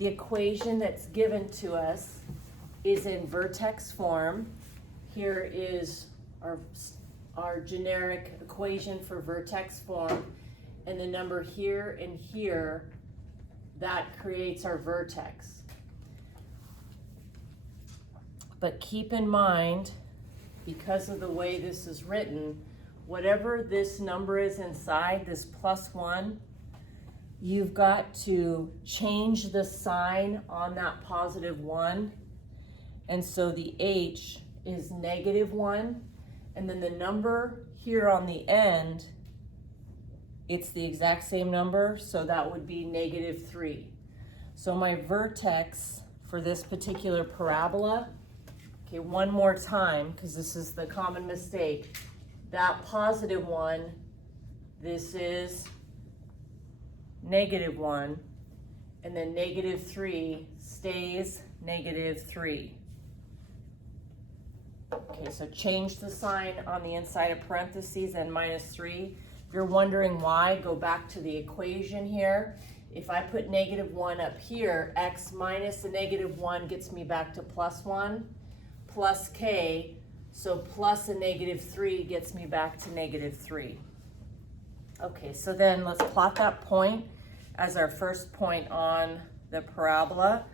The equation that's given to us is in vertex form. Here is our generic equation for vertex form, and the number here and here, that creates our vertex. But keep in mind, because of the way this is written, whatever this number is inside, this +1, you've got to change the sign on that +1. And so the H is -1. And then the number here on the end, it's the exact same number. So that would be -3. So my vertex for this particular parabola, okay, one more time, because this is the common mistake. That +1, this is -1, and then -3 stays -3. Okay, so change the sign on the inside of parentheses and -3. If you're wondering why, go back to the equation here. If I put -1 up here, x minus the -1 gets me back to +1 plus k, so plus a -3 gets me back to -3. Okay, so then let's plot that point as our first point on the parabola.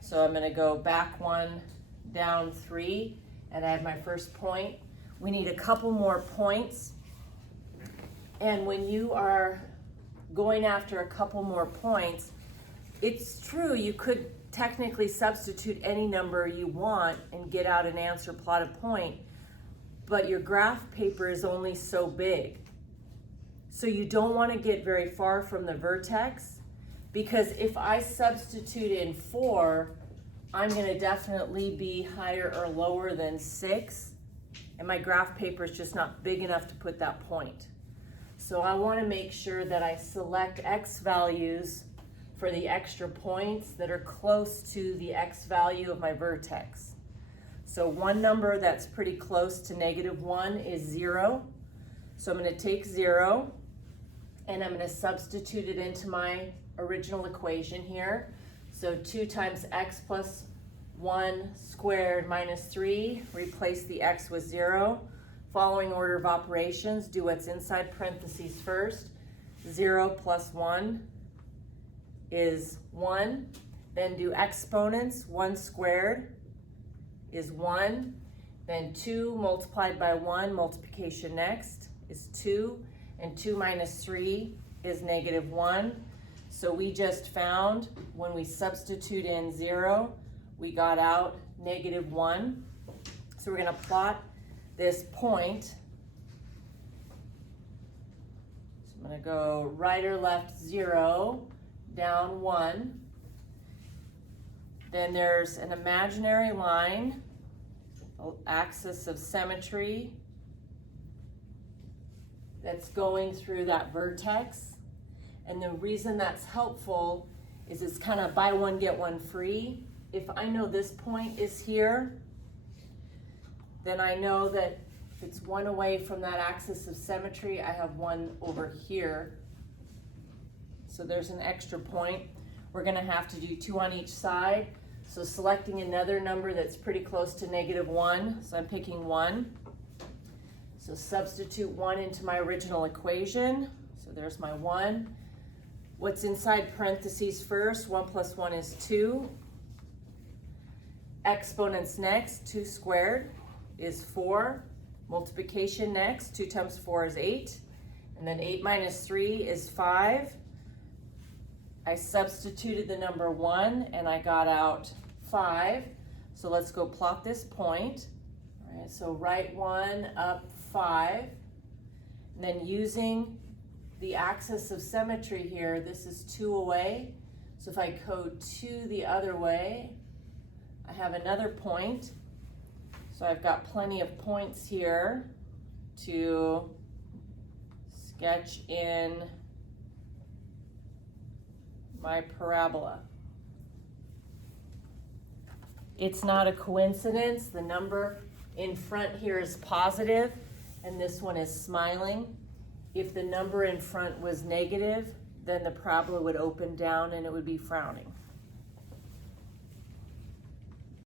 So I'm going to go back 1, down 3, and I have my first point. We need a couple more points. And when you are going after a couple more points, it's true, you could technically substitute any number you want and get out an answer, plot a point, but your graph paper is only so big. So you don't want to get very far from the vertex, because if I substitute in 4, I'm going to definitely be higher or lower than 6, and my graph paper is just not big enough to put that point. So I want to make sure that I select x values for the extra points that are close to the x value of my vertex. So one number that's pretty close to -1 is 0. So I'm going to take 0, and I'm going to substitute it into my original equation here. So 2 times x plus 1 squared minus 3, replace the x with 0. Following order of operations, do what's inside parentheses first. 0 plus 1 is 1. Then do exponents. 1 squared is 1. Then 2 multiplied by 1, multiplication next, is 2. And 2 minus 3 is -1. So we just found when we substitute in 0, we got out -1. So we're going to plot this point. So I'm going to go right or left 0, down 1. Then there's an imaginary line, axis of symmetry, that's going through that vertex. And the reason that's helpful is it's kind of buy one, get one free. If I know this point is here, then I know that if it's 1 away from that axis of symmetry, I have 1 over here. So there's an extra point. We're going to have to do 2 on each side. So selecting another number that's pretty close to -1, so I'm picking 1. So substitute 1 into my original equation. So there's my 1. What's inside parentheses first? 1 plus 1 is 2. Exponents next. 2 squared is 4. Multiplication next. 2 times 4 is 8. And then 8 minus 3 is 5. I substituted the number 1 and I got out 5. So let's go plot this point. All right, so right 1, up 5. And then using the axis of symmetry here, this is 2 away. So if I go 2 the other way, I have another point. So I've got plenty of points here to sketch in my parabola. It's not a coincidence. The number in front here is positive, and this one is smiling. If the number in front was negative, then the parabola would open down and it would be frowning.